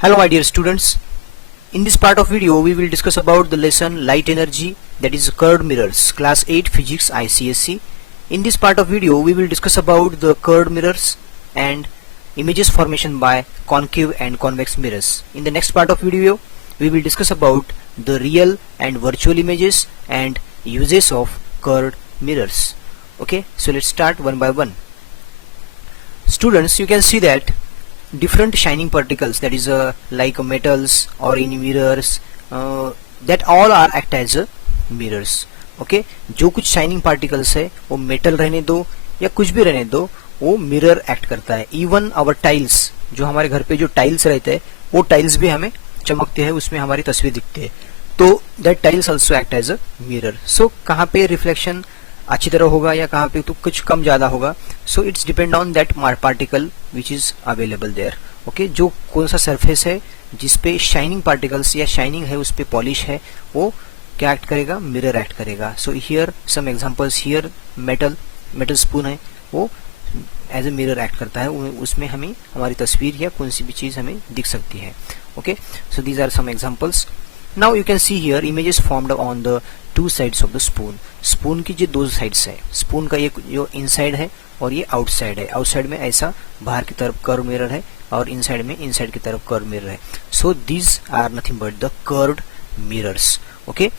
Hello my dear students, in this part of video we will discuss about the lesson light energy, that is curved mirrors, class 8 physics ICSE. In this part of video we will discuss about the curved mirrors and images formation by concave and convex mirrors. In the next part of video we will discuss about the real and virtual images and uses of curved mirrors. Okay, so let's start one by one. Students, you can see that different shining particles, that is like metals or in mirrors, that all are act as mirrors. Okay, जो कुछ shining particles है वो metal रहने दो या कुछ भी रहने दो, वो मिरर एक्ट करता है. इवन आवर टाइल्स, जो हमारे घर पे जो टाइल्स रहते हैं वो टाइल्स भी हमें चमकते हैं, उसमें हमारी तस्वीर दिखती है, तो that tiles also act as a mirror. So कहाँ पे रिफ्लेक्शन अच्छी तरह होगा या कहाँ पे तो कुछ कम ज्यादा होगा, so it's depend on that particle which is available there. Okay, जो कौन सा सरफेस है जिसपे शाइनिंग पार्टिकल्स या शाइनिंग है, उस पे पॉलिश है, वो क्या एक्ट करेगा, मिरर एक्ट करेगा. So here some examples, here metal spoon है, वो एज ए मिरर एक्ट करता है, उसमें हमें हमारी तस्वीर या कौन सी भी चीज हमें दिख सकती है. Okay, so these are some examples. Now you can see here images formed on the two sides of the spoon. Spoon की जो दो साइड्स है, स्पून का ये जो इनसाइड है और ये आउटसाइड है. आउटसाइड में ऐसा बाहर की तरफ कर्व मिरर है और इनसाइड में इनसाइड की तरफ कर्व मिरर है. So these are nothing but the curved mirrors. Okay,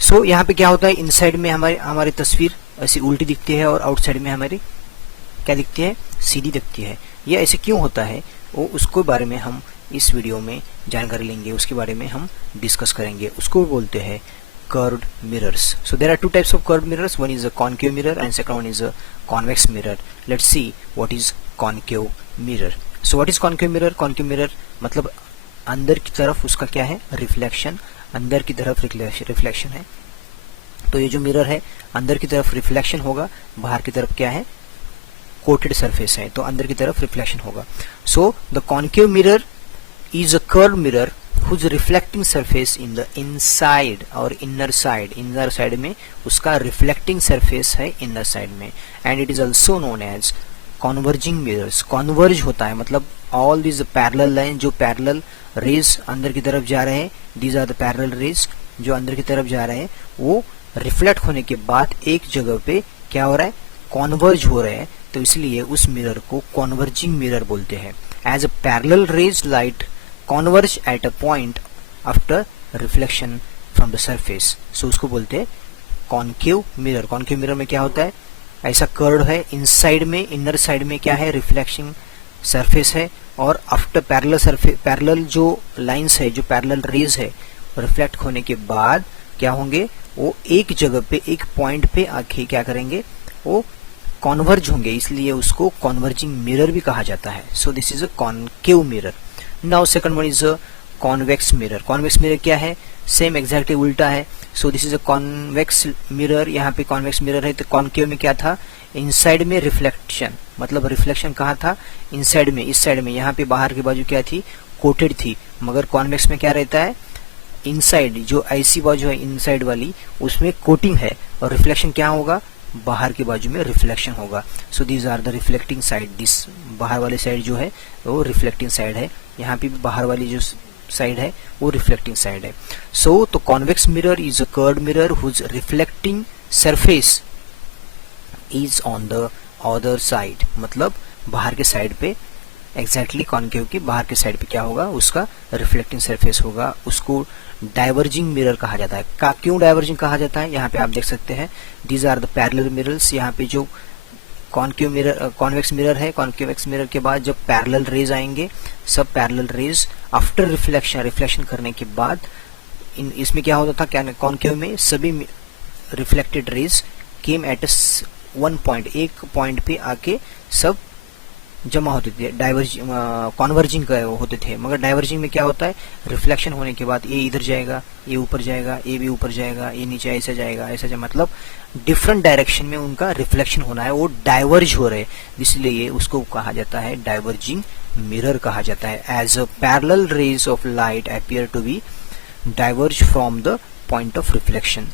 so यहाँ पे क्या होता है, इनसाइड में हमारी तस्वीर ऐसी उल्टी दिखती है और आउटसाइड में हमारी क्या दिखती है, सीधी दिखती है. ये ऐसे क्यों होता है, वो उसको बारे में हम इस वीडियो में जानकारी लेंगे, उसके बारे में हम डिस्कस करेंगे. उसको बोलते हैं curved mirrors. So there are two types of curved mirrors. One is a concave mirror and second one is a convex mirror. Let's see what is concave mirror. So what is concave mirror? Concave mirror मतलब अंदर की तरफ उसका क्या है, reflection, अंदर की तरफ रिफ्लेक्शन है. तो ये जो मिरर है अंदर की तरफ रिफ्लेक्शन होगा, बाहर की तरफ क्या है, कोटेड सरफेस है, तो अंदर की तरफ रिफ्लेक्शन होगा. So the concave mirror is a curved mirror whose reflecting surface in the inside और inner side में उसका reflecting surface है inner side में, and it is also known as converging mirrors. converge होता है मतलब all these parallel line, जो parallel rays अंदर की तरफ जा रहे हैं, these are the parallel rays जो अंदर की तरफ जा रहे हैं, वो reflect होने के बाद एक जगह पे क्या हो रहा है, converge हो रहे हैं, तो इसलिए उस मिरर को converging mirror बोलते हैं. as a parallel rays light converge at a point after reflection from the surface, so उसको बोलते हैं concave mirror. concave mirror में क्या होता है, ऐसा कर्व है, इनसाइड में इनर साइड में क्या है, रिफ्लेक्शन सरफेस है, और आफ्टर पैरेलल जो लाइंस है, जो पैरेलल रेज है, रिफ्लेक्ट होने के बाद क्या होंगे, वो एक जगह पे एक पॉइंट पे आके क्या करेंगे, वो कॉन्वर्ज होंगे, इसलिए उसको कॉन्वर्जिंग मिरर भी कहा जाता है. सो this is a concave mirror. Now second one is a convex mirror. Convex mirror क्या है, सेम एग्जैक्टली उल्टा है. सो this is a convex mirror. यहाँ पे कॉन्वेक्स मिरर है, तो कॉन्केव में क्या था, इनसाइड में रिफ्लेक्शन, मतलब रिफ्लेक्शन कहाँ था, इनसाइड में, इस साइड में. यहाँ पे बाहर की बाजू क्या थी, कोटेड थी, मगर कॉन्वेक्स में क्या रहता है, इनसाइड जो ऐसी बाजू है इनसाइड वाली, उसमें कोटिंग है और रिफ्लेक्शन क्या होगा, बाहर की बाजू में रिफ्लेक्शन होगा. So these are the reflecting side. This बाहर वाली साइड जो है वो रिफ्लेक्टिंग साइड है, यहाँ पे भी बाहर वाली जो साइड है वो रिफ्लेक्टिंग साइड है. सो तो convex mirror is a curved mirror whose reflecting surface is on the other side, मतलब बाहर के साइड पे, एग्जैक्टली कॉन्केव की बाहर के साइड पे क्या होगा, उसका रिफ्लेक्टिंग सरफेस होगा. उसको डाइवर्जिंग मिरर कहा जाता है. क्यों डाइवर्जिंग कहा जाता है, यहाँ पे आप देख सकते हैं, these are the parallel mirrors. यहाँ पे जो कॉन्केव मिरर, कॉन्वेक्स मिरर है, कॉन्वेक्स मिरर के बाद जब पैरेलल रेज आएंगे, सब पैरेलल रेज आफ्टर रिफ्लेक्शन करने के बाद इसमें क्या होता था, क्या कॉन्केव में सभी reflected raise came at one point, एक पॉइंट पे आके सब जमा होते थे, कॉन्वर्जिंग होते थे. मगर डाइवर्जिंग में क्या होता है, रिफ्लेक्शन होने के बाद ये इधर जाएगा, ये ऊपर जाएगा, ये भी ऊपर जाएगा, ये नीचे ऐसा जाएगा, ऐसा जाएगा, मतलब डिफरेंट डायरेक्शन में उनका रिफ्लेक्शन होना है, वो डाइवर्ज हो रहे, इसलिए उसको कहा जाता है डाइवर्जिंग मिरर कहा जाता है. As a parallel rays of light appear to be diverge from the point of reflection.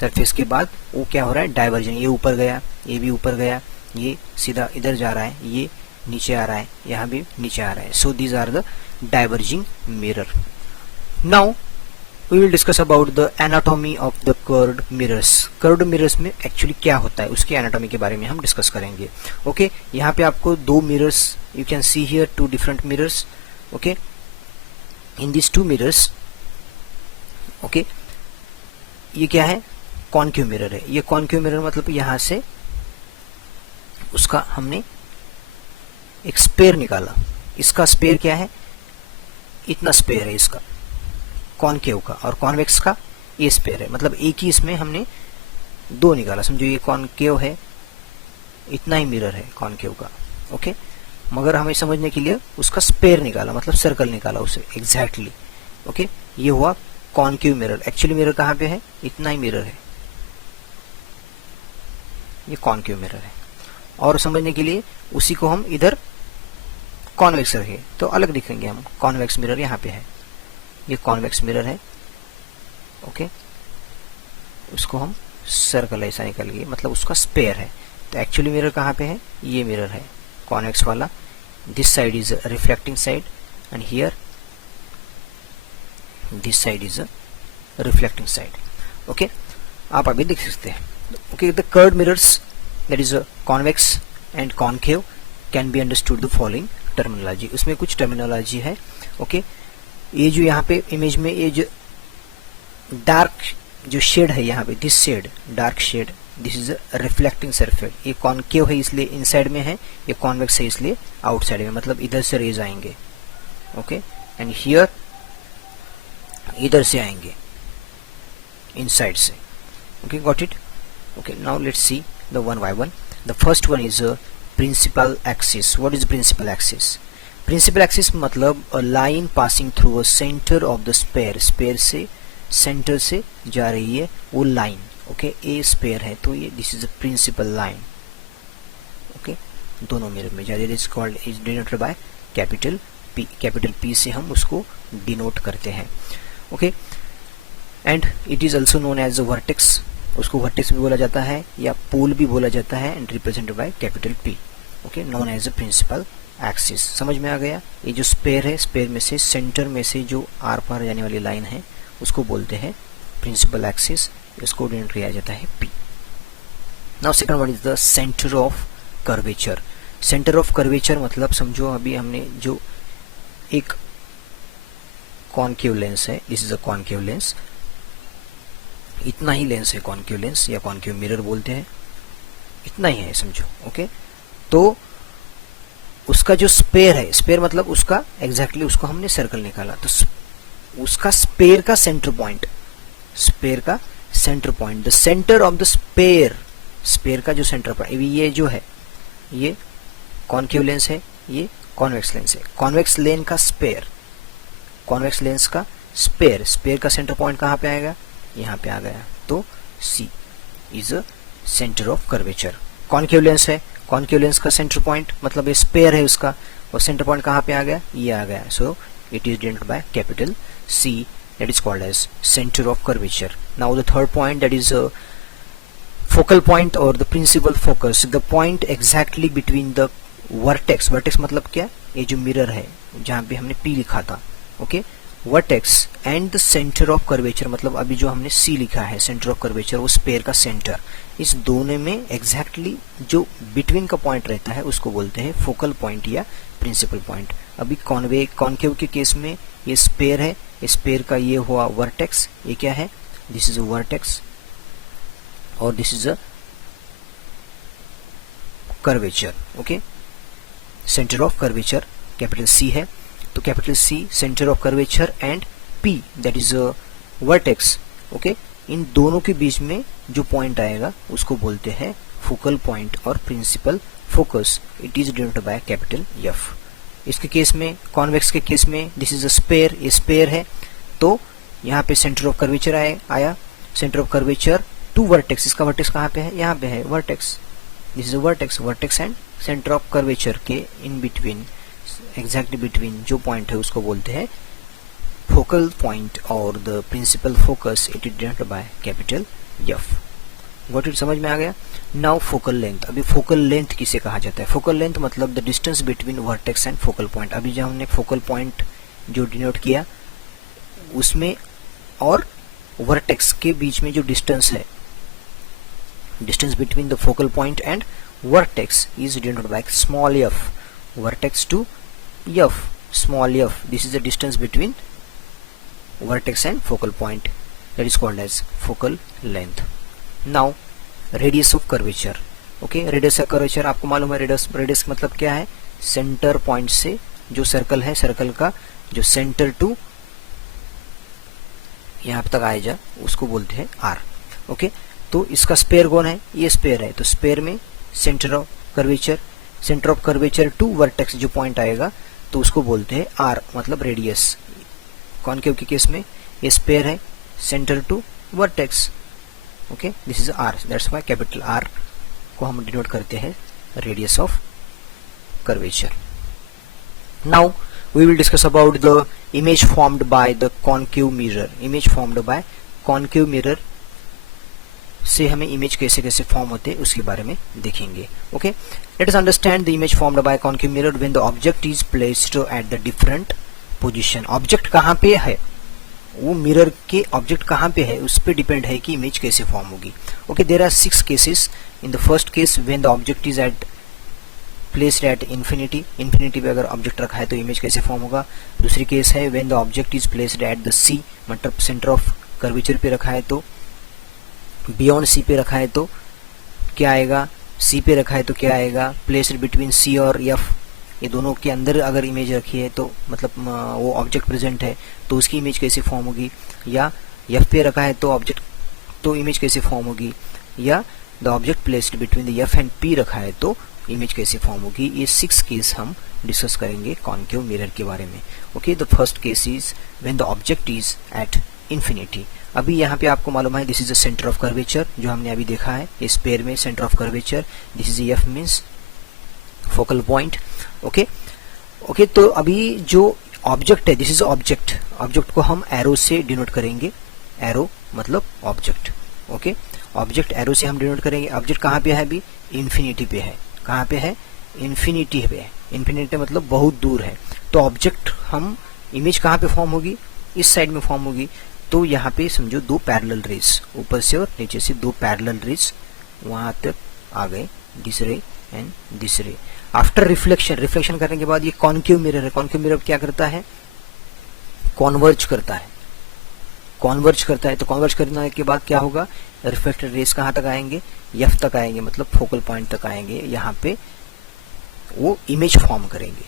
Surface के बाद वो क्या हो रहा है, डाइवर्जिंग, ये ऊपर गया, ये भी ऊपर गया, ये सीधा इधर जा रहा है, ये नीचे आ रहा है, यहाँ भी नीचे आ रहा है. So these are the diverging mirror. Now we will discuss about the anatomy of the curved mirrors. Curved mirrors में एक्चुअली क्या होता है उसकी एनाटॉमी के बारे में हम डिस्कस करेंगे. ओके, यहाँ पे आपको दो mirrors, you can see here two different mirrors. Okay, in this two mirrors, okay, ये क्या है? कॉन्केव मिरर है. ये कॉन्केव मिरर मतलब यहाँ से उसका हमने एक स्पेयर निकाला. इसका स्पेयर क्या है? इतना स्पेयर है इसका कॉन्केव का, और कॉन्वेक्स का ये स्पेयर है. मतलब एक ही इसमें हमने दो निकाला. समझो ये कॉन्केव है, इतना ही मिरर है कॉन्केव का. ओके, मगर हमें समझने के लिए उसका स्पेयर निकाला, मतलब सर्कल निकाला उसे एग्जैक्टली. ओके, ये हुआ कॉन्केव मिरर. एक्चुअली मिरर कहाँ पे है? इतना ही मिरर है, ये कॉन्केव मिरर है. और समझने के लिए उसी को हम इधर कॉन्वेक्स रखें तो अलग दिखेंगे हम. कॉन्वेक्स मिरर यहाँ पे है, ये कॉन्वेक्स मिरर है. ओके, उसको हम सर्कल ऐसा निकल गए, मतलब उसका स्पेयर है. तो एक्चुअली मिरर कहाँ पे है? ये मिरर है कॉन्वेक्स वाला. This side is reflecting side and here this side is reflecting side. Okay, आप अभी देख सकते हैं. Okay, the curved mirrors that is convex and concave can be understood the following terminology. उसमें कुछ टर्मिनोलॉजी है. ओके, ये जो यहाँ पे इमेज में ये जो डार्क जो शेड है यहाँ पे, this shade dark shade, this is reflecting surface. ये कॉन्केव है इसलिए इनसाइड में है, ये कॉन्वेक्स है इसलिए आउटसाइड में, मतलब इधर से रेज आएंगे. ओके, एंड हियर इधर से आएंगे इनसाइड से. Okay, got it. Okay, now let's see the one by one. The first one is principal axis. What is principal axis? Principal axis मतलब a line passing through a centre of the sphere. Sphere से centre से जा रही है वो line. Okay, ए spare है तो ये this is a principal line. Okay, दोनों मिरर में जा रही है. Is called, is denoted by capital P. Capital P से हम उसको डिनोट करते हैं. Okay, and it is also known as a vertex. उसको वर्टेक्स भी बोला जाता है या पोल भी बोला जाता है, and represented by capital P. Okay, known as a principal axis. समझ में आ गया? ये जो स्पेयर है, स्पेयर में से सेंटर में से जो आर पार जाने वाली लाइन है उसको बोलते हैं प्रिंसिपल एक्सिस. इसको डिनोट किया जाता है P. Now second one is the centre of curvature. Centre of curvature मतलब समझो अभी हमने जो एक कॉन्केव लेंस है, this is a concave lens, इतना ही लेंस है कॉन्केव लेंस या कॉन्केव मिरर बोलते हैं, इतना ही है समझो. ओके, तो उसका जो स्पेयर है, स्पेयर मतलब उसका एग्जैक्टली उसको हमने सर्कल निकाला, तो उसका स्पेयर का सेंटर पॉइंट, स्पेयर का centre point, the centre of the sphere, sphere का जो सेंटर पॉइंट, ये जो है ये कॉन्केव लेंस है, ये कॉन्वेक्स लेंस है. कॉन्वेक्स लेंस का स्पेयर, कॉन्वेक्स लेंस का स्पेयर, स्पेयर का सेंटर पॉइंट कहाँ पे आएगा? यहाँ पे आ गया. तो C is a centre of curvature. Concave lens है, कॉन्केव लेंस का सेंटर पॉइंट मतलब ये स्पेयर है उसका, और सेंटर पॉइंट कहाँ पे आ गया? ये आ गया. So it is denoted by capital C, that is called as center of curvature. Now the third point, that is a focal point or the principal focus, the point exactly between the vertex. vertex मतलब क्या? ये जो mirror है जहाँ पे हमने P लिखा था. Okay, vertex and the center of curvature मतलब अभी जो हमने C लिखा है center of curvature, वो स्पेयर का सेंटर. इस दोनों में एग्जैक्टली जो बिटवीन का पॉइंट रहता है उसको बोलते हैं फोकल पॉइंट या प्रिंसिपल पॉइंट. अभी कॉन्केव के केस में ये स्पेयर है, स्पेयर का ये हुआ वर्टेक्स. ये क्या है? दिस इज अ वर्टेक्स और this is a curvature. Okay, centre of curvature capital C है, तो capital C centre of curvature and P that is a vertex. Okay, इन दोनों के बीच में जो पॉइंट आएगा उसको बोलते हैं फोकल पॉइंट और principal focus. It is denoted by capital F. इसके केस में, कॉन्वेक्स के केस में, दिस इज अ स्पेयर, ये स्पेयर है, तो यहाँ पे सेंटर ऑफ कर्वेचर आया, centre of curvature to vertex. इसका वर्टेक्स कहाँ पे है? यहाँ पे है vertex. This is a vertex. Vertex and centre of curvature के इन बिटवीन, एग्जैक्टली बिटवीन जो पॉइंट है उसको बोलते हैं फोकल पॉइंट और the principal focus. It is denoted by capital F. Got it? समझ में आ गया? Now focal length. अभी फोकल लेंथ किसे कहा जाता है? फोकल लेंथ मतलब the distance between vertex and focal point. अभी जब हमने फोकल पॉइंट जो डिनोट किया उसमें और वर्टेक्स के बीच में जो डिस्टेंस है, distance between the focal point and vertex is denoted by small f, vertex to f, small f, this is the distance between vertex and focal point, that is called as focal length. Now radius of curvature. Okay, radius of curvature आपको मालूम है, radius मतलब क्या है, centre point से जो circle है, circle का जो सेंटर टू यहाँ तक आए जा उसको बोलते हैं r. ओके, तो इसका स्पेयर कौन है, ये स्पेयर है, तो स्पेयर में centre of curvature to vertex जो पॉइंट आएगा तो उसको बोलते हैं r, मतलब रेडियस. कॉनकेव के केस में ये स्पेयर है, centre to vertex. Okay, this is r, that's why capital R को हम डिनोट करते हैं radius of curvature. Now we will discuss about the image formed by the concave mirror. Image formed by concave mirror से हमें image कैसे कैसे form होते हैं उसके बारे में देखेंगे. Okay, let us understand the image formed by concave mirror when the object is placed at the different position. Object कहाँ पे है, वो मिरर के ऑब्जेक्ट कहाँ पे है उस पे डिपेंड है कि इमेज कैसे फॉर्म होगी. Okay, there are 6 cases. In the first case when the object is placed at infinity पे अगर ऑब्जेक्ट रखा है तो इमेज कैसे फॉर्म होगा. दूसरी केस है when the object is placed at the C, मतलब सेंटर ऑफ कर्वेचर पे रखा है तो, बियॉन्ड C पे रखा है तो क्या आएगा, C पे रखा है तो क्या आएगा, प्लेस्ड बिटवीन C और F, ये दोनों के अंदर अगर इमेज रखी है तो मतलब वो ऑब्जेक्ट प्रेजेंट है तो उसकी इमेज कैसे फॉर्म होगी, या F पे रखा है तो ऑब्जेक्ट तो इमेज कैसे फॉर्म होगी, या the object placed between the F and P रखा है तो इमेज कैसे फॉर्म होगी. ये 6 केस हम डिस्कस करेंगे कॉनकेव मिरर के बारे में. Okay, the first case is when the object is at infinity. अभी यहाँ पे आपको मालूम है this is the centre of curvature जो हमने अभी देखा है, इस पेयर में centre of curvature, this is F means focal point. Okay, तो अभी जो ऑब्जेक्ट है, दिस इज ऑब्जेक्ट, ऑब्जेक्ट को हम एरो से डिनोट करेंगे. एरो मतलब ऑब्जेक्ट. ओके, ऑब्जेक्ट एरो से हम डिनोट करेंगे. ऑब्जेक्ट कहाँ पे है, अभी इन्फिनिटी पे है. कहाँ पे है, इन्फिनिटी पे है. इन्फिनिटी मतलब बहुत दूर है. तो ऑब्जेक्ट हम इमेज कहाँ पे फॉर्म होगी, इस साइड में फॉर्म होगी. तो यहाँ पे समझो 2 पैरेलल रेस, ऊपर से और नीचे से 2 पैरेलल रेस वहां तक आ गए, दिस रे एंड दिस रे. आफ्टर रिफ्लेक्शन करने के बाद ये कॉनकेव मिरर है. कॉनकेव मिरर क्या करता है, कॉन्वर्ज करता है. तो कॉन्वर्ज करने के बाद क्या होगा, रिफ्लेक्टेड रेस कहाँ तक आएंगे, F तक आएंगे, मतलब फोकल पॉइंट तक आएंगे. यहाँ पे वो इमेज फॉर्म करेंगे.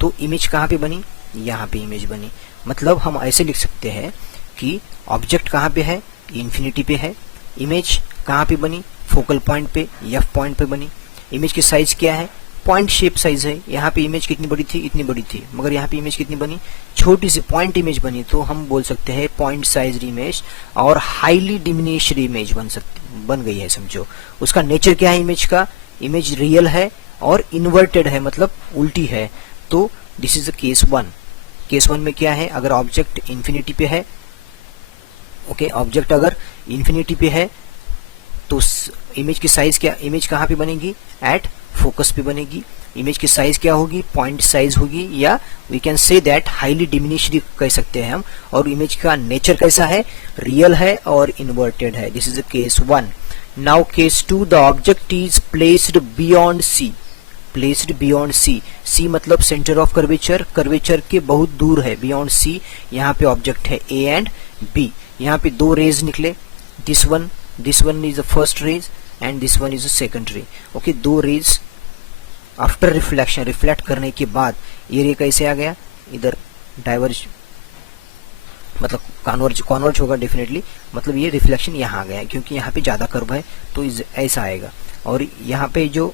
तो इमेज कहाँ पे बनी, यहाँ पे इमेज बनी. मतलब हम ऐसे लिख सकते हैं कि ऑब्जेक्ट कहाँ पे है, इन्फिनिटी पे है. इमेज कहाँ पे बनी, फोकल पॉइंट पे, F पॉइंट पे बनी. इमेज की साइज क्या है, पॉइंट शेप साइज है. यहाँ पे इमेज कितनी बड़ी थी, इतनी बड़ी थी, मगर यहाँ पे इमेज कितनी बनी, छोटी सी पॉइंट इमेज बनी. तो हम बोल सकते हैं पॉइंट साइज इमेज और हाईली डिमिनिश्ड इमेज बन गई है. समझो उसका नेचर क्या है इमेज का, इमेज रियल है और इन्वर्टेड है, मतलब उल्टी है. तो this is the case 1. Case 1 में क्या है, अगर ऑब्जेक्ट इन्फिनिटी पे है, ओके, ऑब्जेक्ट अगर इन्फिनिटी पे है तो इमेज की साइज क्या, इमेज कहाँ पे बनेगी, एट फोकस पे बनेगी. इमेज की साइज क्या होगी, पॉइंट साइज होगी, या we can say that highly diminished कह सकते हैं हम. और इमेज का नेचर कैसा है, रियल है और इन्वर्टेड है. This is case 1. Now case 2, the object is placed beyond C. Placed beyond C मतलब सेंटर ऑफ कर्वेचर के बहुत दूर है, बियॉन्ड C. यहाँ पे ऑब्जेक्ट है A एंड B. यहाँ पे 2 रेज निकले, this one is the first raise and this one is the second रे. ओके, 2 रेज आफ्टर रिफ्लेक्ट करने के बाद ये रे कैसे आ गया, इधर डाइवर्ज मतलब कॉन्वर्ज होगा डेफिनेटली. मतलब ये रिफ्लेक्शन यहाँ आ गया क्योंकि यहाँ पे ज्यादा कर्व है तो ऐसा आएगा. और यहाँ पे जो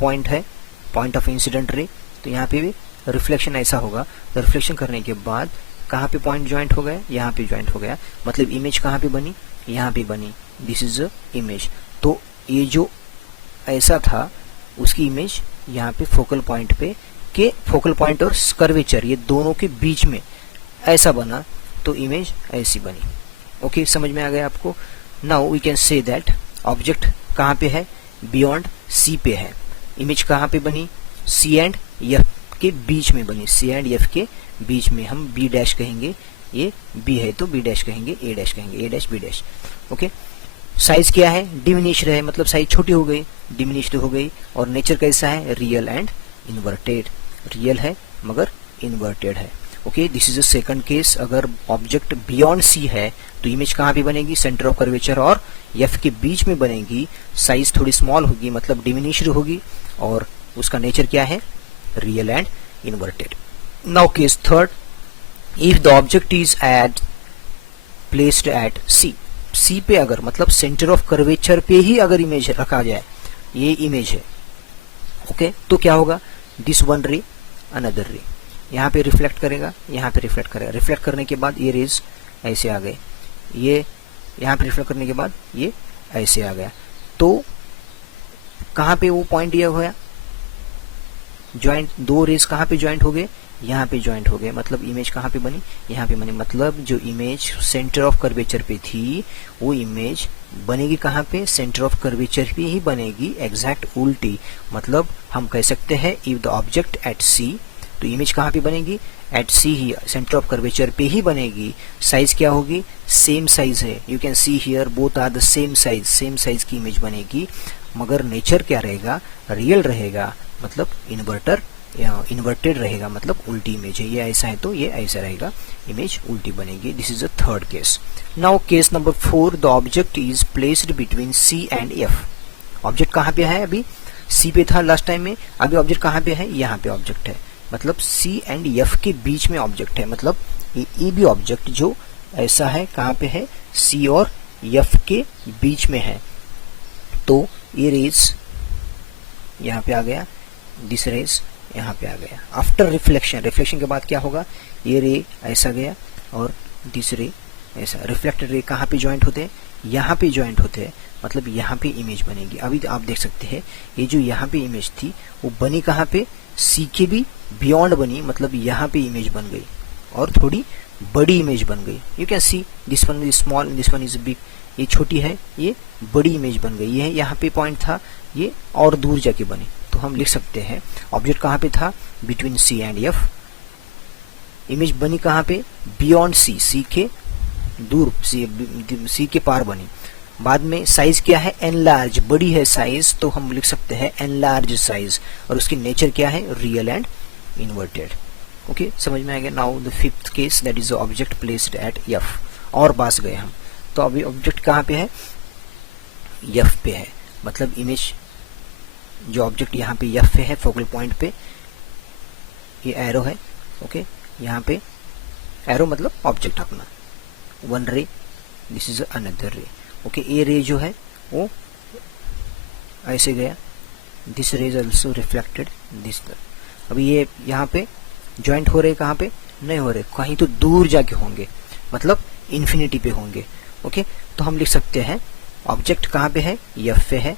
पॉइंट है, पॉइंट ऑफ इंसिडेंट रे, तो यहाँ पे भी रिफ्लेक्शन ऐसा होगा. तो रिफ्लेक्शन करने के बाद कहाँ पे पॉइंट ज्वाइंट हो गया, यहाँ पे ज्वाइंट हो गया. मतलब इमेज कहाँ पे बनी, यहाँ पे बनी. This is the image. तो ये जो ऐसा था उसकी इमेज यहाँ पे फोकल पॉइंट पे के, फोकल पॉइंट और कर्वेचर ये दोनों के बीच में ऐसा बना तो इमेज ऐसी बनी. ओके, समझ में आ गया आपको. Now we can say that object कहाँ पे है, बियॉन्ड C पे है. इमेज कहाँ पे बनी, C एंड F के बीच में बनी, C एंड F के बीच में हम B डैश कहेंगे, ये B है तो B डैश कहेंगे, A डैश कहेंगे, A dash B dash. Okay, size क्या है, डिमिनिश्ड है, मतलब साइज छोटी हो गई, डिमिनिश्ड हो गई। और नेचर कैसा है, रियल एंड इन्वर्टेड, रियल है मगर इन्वर्टेड है। Okay, this is a second case. अगर ऑब्जेक्ट बियॉन्ड C है तो इमेज कहाँ पे बनेगी, सेंटर ऑफ कर्वेचर और F के बीच में बनेगी, साइज थोड़ी स्मॉल होगी, मतलब डिमिनिश्ड होगी, और उसका नेचर क्या है, real and inverted. Now case third, if the object is placed eight C पे अगर, मतलब सेंटर ऑफ कर्वेचर पे ही अगर इमेज रखा जाए, ये इमेज है, ओके, तो क्या होगा, दिस वन रे अनदर रे, यहाँ पे रिफ्लेक्ट करेगा, यहाँ पे रिफ्लेक्ट करेगा, रिफ्लेक्ट करने के बाद ये रेज ऐसे आ गए, ये यहाँ पे रिफ्लेक्ट करने के बाद ये ऐसे आ गया, तो कहाँ पे वो पॉइंट दिया हुआ है, ज्वाइंट, दो रेज कहाँ पे ज्वाइंट हो गए, यहाँ पे ज्वाइंट हो गए, मतलब इमेज कहाँ पे बनी, यहाँ पे बनी, मतलब जो इमेज सेंटर ऑफ कर्वेचर पे थी वो इमेज बनेगी कहाँ पे, सेंटर ऑफ कर्वेचर पे ही बनेगी, एग्जैक्ट उल्टी। मतलब हम कह सकते हैं if the object at C, तो इमेज कहाँ पे बनेगी, एट C ही, सेंटर ऑफ कर्वेचर पे ही बनेगी। साइज क्या होगी, सेम साइज है, you can see here both are the same size की इमेज बनेगी, मगर नेचर क्या रहेगा, रियल रहेगा, मतलब इन्वर्टेड रहेगा, मतलब उल्टी इमेज है, ये ऐसा है तो ये ऐसा रहेगा, इमेज उल्टी बनेगी। This is a third case. Now case number 4, the object is placed between C and F। Object कहाँ पे है, अभी C पे था लास्ट टाइम में, अभी ऑब्जेक्ट कहाँ पे है, यहाँ पे ऑब्जेक्ट है, मतलब C एंड F के बीच में ऑब्जेक्ट है, मतलब ये भी ऑब्जेक्ट जो ऐसा है, कहाँ पे है, C और F के बीच में है, तो ये रेज यहाँ पे आ गया, दिस रेज यहाँ पे आ गया। आफ्टर रिफ्लेक्शन के बाद क्या होगा, ये रे ऐसा गया और दिस रे ऐसा, रिफ्लेक्टेड रे कहाँ पे ज्वाइंट होते हैं, यहाँ पे ज्वाइंट होते हैं, मतलब यहाँ पे इमेज बनेगी। अभी आप देख सकते हैं ये जो यहाँ पे इमेज थी वो बनी कहाँ पे, C के भी बियॉन्ड बनी, मतलब यहाँ पे इमेज बन गई और थोड़ी बड़ी इमेज बन गई। You can see this one is small, this one is big, ये छोटी है, ये बड़ी इमेज बन गई, ये यहाँ पे पॉइंट था, ये और दूर जाके बनी। तो हम लिख सकते हैं ऑब्जेक्ट कहाँ पे था, between C and F, image बनी कहाँ पे, बियॉन्ड C के दूर, C के पार बनी। बाद में साइज क्या है, एनलार्ज, बड़ी है साइज, तो हम लिख सकते हैं एनलार्ज साइज, और उसकी नेचर क्या है, रियल एंड इन्वर्टेड। ओके, समझ में आ गया। Now the fifth case, that is the object placed at F, और पास गए हम, तो अभी ऑब्जेक्ट कहाँ पे है, F पे है, मतलब इमेज जो ऑब्जेक्ट यहाँ पे F पे है, फोकल पॉइंट पे ये एरो है, ओके, यहाँ पे एरो मतलब ऑब्जेक्ट अपना, वन रे, दिस इज अनदर रे, ओके, ये रे जो है वो ऐसे गया, दिस रे इज ऑल्सो रिफ्लेक्टेड दिस। अभी ये यहाँ पे ज्वाइंट हो रहे, कहाँ पे नहीं हो रहे, कहीं तो दूर जाके होंगे, मतलब इन्फिनिटी पे होंगे। ओके, तो हम लिख सकते हैं ऑब्जेक्ट कहाँ पे है, F पे है,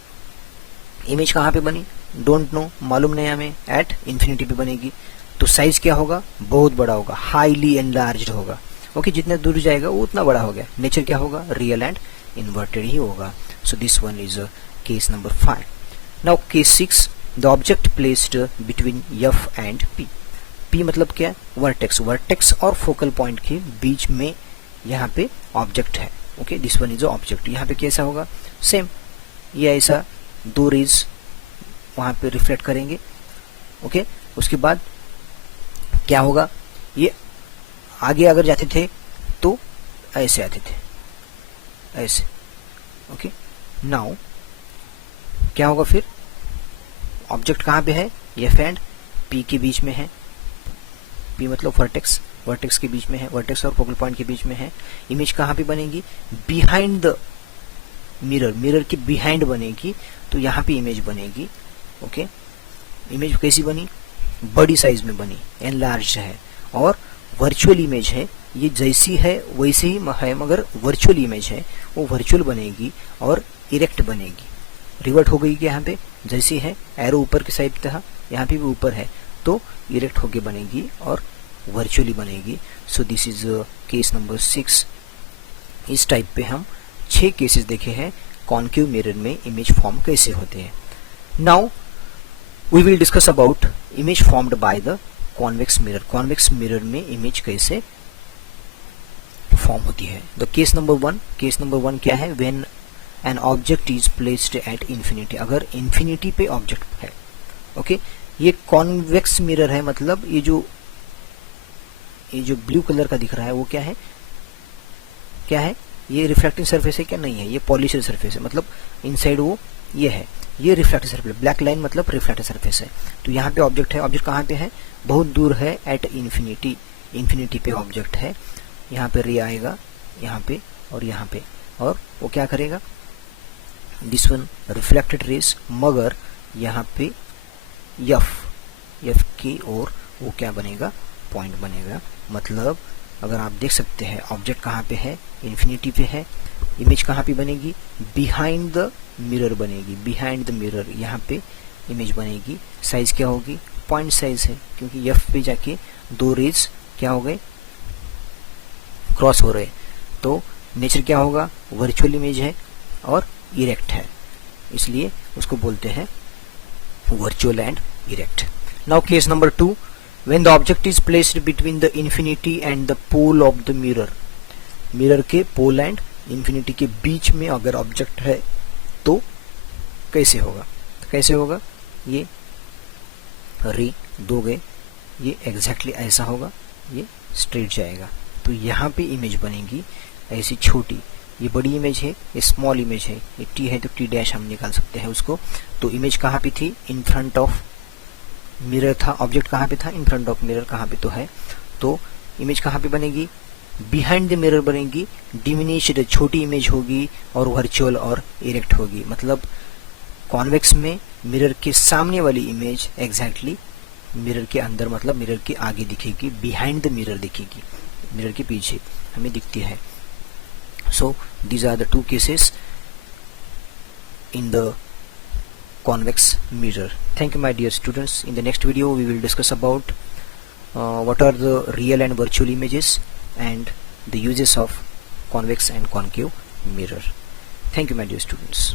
इमेज कहाँ पे बनी, डोंट नो, मालूम नहीं हमें, एट इन्फिनिटी पे बनेगी, तो साइज क्या होगा, बहुत बड़ा होगा, हाईली एनलार्ज्ड होगा। ओके, जितना दूर जाएगा वो उतना बड़ा हो गया। नेचर क्या होगा, रियल एंड इन्वर्टेड ही होगा। So this one is case number 5। Now case 6, the object placed between F and P। P मतलब क्या है, वर्टेक्स, वर्टेक्स और फोकल पॉइंट के बीच में यहाँ पे ऑब्जेक्ट है। Okay, this one is object. यहाँ पे कैसा होगा, सेम, ये ऐसा दो रेज वहां पे रिफ्लेक्ट करेंगे। ओके, उसके बाद क्या होगा, ये आगे अगर जाते थे तो ऐसे आते थे, ऐसे। ओके, नाउ क्या होगा फिर, ऑब्जेक्ट कहाँ पे है, F एंड P के बीच में है, P मतलब वर्टेक्स, वर्टेक्स के बीच में है, वर्टेक्स और फोकल पॉइंट के बीच में है। इमेज कहाँ पे बनेगी, बिहाइंड द मिरर, मिरर के बिहाइंड बनेगी, तो यहाँ पे इमेज बनेगी। ओके, इमेज कैसी बनी, बड़ी साइज में बनी, एनलार्ज है, और वर्चुअल इमेज है, ये जैसी है वैसे ही है, मगर वर्चुअल इमेज है, वो वर्चुअल बनेगी और इरेक्ट बनेगी। रिवर्ट हो गई कि यहाँ पे जैसी है, एरो ऊपर की साइड था, यहाँ पे भी ऊपर है, तो इरेक्ट होके बनेगी और वर्चुअली बनेगी। So this is case number 6। इस टाइप पे हम 6 केसेस देखे हैं कॉन्केव मिरर में इमेज फॉर्म कैसे होते हैं। Now we will discuss about image formed by the convex mirror में इमेज कैसे फॉर्म होती है। द केस नंबर वन क्या है, when an object is placed at infinity, अगर इंफिनिटी पे ऑब्जेक्ट है। ओके, ये कॉन्वेक्स मिरर है, मतलब ये जो ब्लू कलर का दिख रहा है वो क्या है, ये रिफ्लेक्टिंग सरफेस है क्या, नहीं है, ये पॉलिश्ड सरफेस है, मतलब इनसाइड वो ये है, ये रिफ्लेक्टिव सरफेस, ब्लैक लाइन मतलब रिफ्लेक्टिव सरफेस है। तो यहाँ पे ऑब्जेक्ट है, ऑब्जेक्ट कहाँ पे है, बहुत दूर है, एट इंफिनिटी पे ऑब्जेक्ट है। यहाँ पे रे आएगा, यहाँ पे और यहाँ पे, और वो क्या करेगा, दिस वन रिफ्लेक्टेड रेस, मगर यहाँ पे एफ की और वो क्या बनेगा, पॉइंट बनेगा। मतलब अगर आप देख सकते हैं ऑब्जेक्ट कहाँ पे है, इंफिनिटी पे है, इमेज कहाँ पे बनेगी, बिहाइंड द मिरर बनेगी, बिहाइंड द मिरर यहाँ पे इमेज बनेगी। साइज क्या होगी, पॉइंट साइज है, क्योंकि एफ पे जाके दो रेज क्या हो गए, क्रॉस हो रहे, तो नेचर क्या होगा, वर्चुअल इमेज है और इरेक्ट है, इसलिए उसको बोलते हैं virtual and erect. Now case number 2, when the object is placed between the infinity and the pole of the mirror, mirror के पोल एंड इंफिनिटी के बीच में अगर ऑब्जेक्ट है तो कैसे होगा, ये रे दो गए, ये एग्जैक्टली ऐसा होगा, ये स्ट्रेट जाएगा, तो यहाँ पे इमेज बनेगी ऐसी छोटी, ये बड़ी इमेज है, ये स्मॉल इमेज है, ये टी है तो टी डैश हम निकाल सकते हैं उसको। तो इमेज कहाँ पे थी, इन फ्रंट ऑफ मिरर था, ऑब्जेक्ट कहाँ पे था, इन फ्रंट ऑफ मिरर कहाँ पे तो है, तो इमेज कहाँ पे बनेगी, बिहाइंड द मिरर बनेगी, डिमिनिश्ड छोटी इमेज होगी और वर्चुअल और इरेक्ट होगी। मतलब कॉन्वेक्स में मिरर के सामने वाली इमेज एग्जैक्टली मिरर के अंदर, मतलब मिरर के आगे दिखेगी, बिहाइंड द मिरर दिखेगी, मिरर के पीछे हमें दिखती है। So these are the two cases in the convex mirror. Thank you my dear students. In the next video we will discuss about what are the real and virtual images and the uses of convex and concave mirror. Thank you my dear students.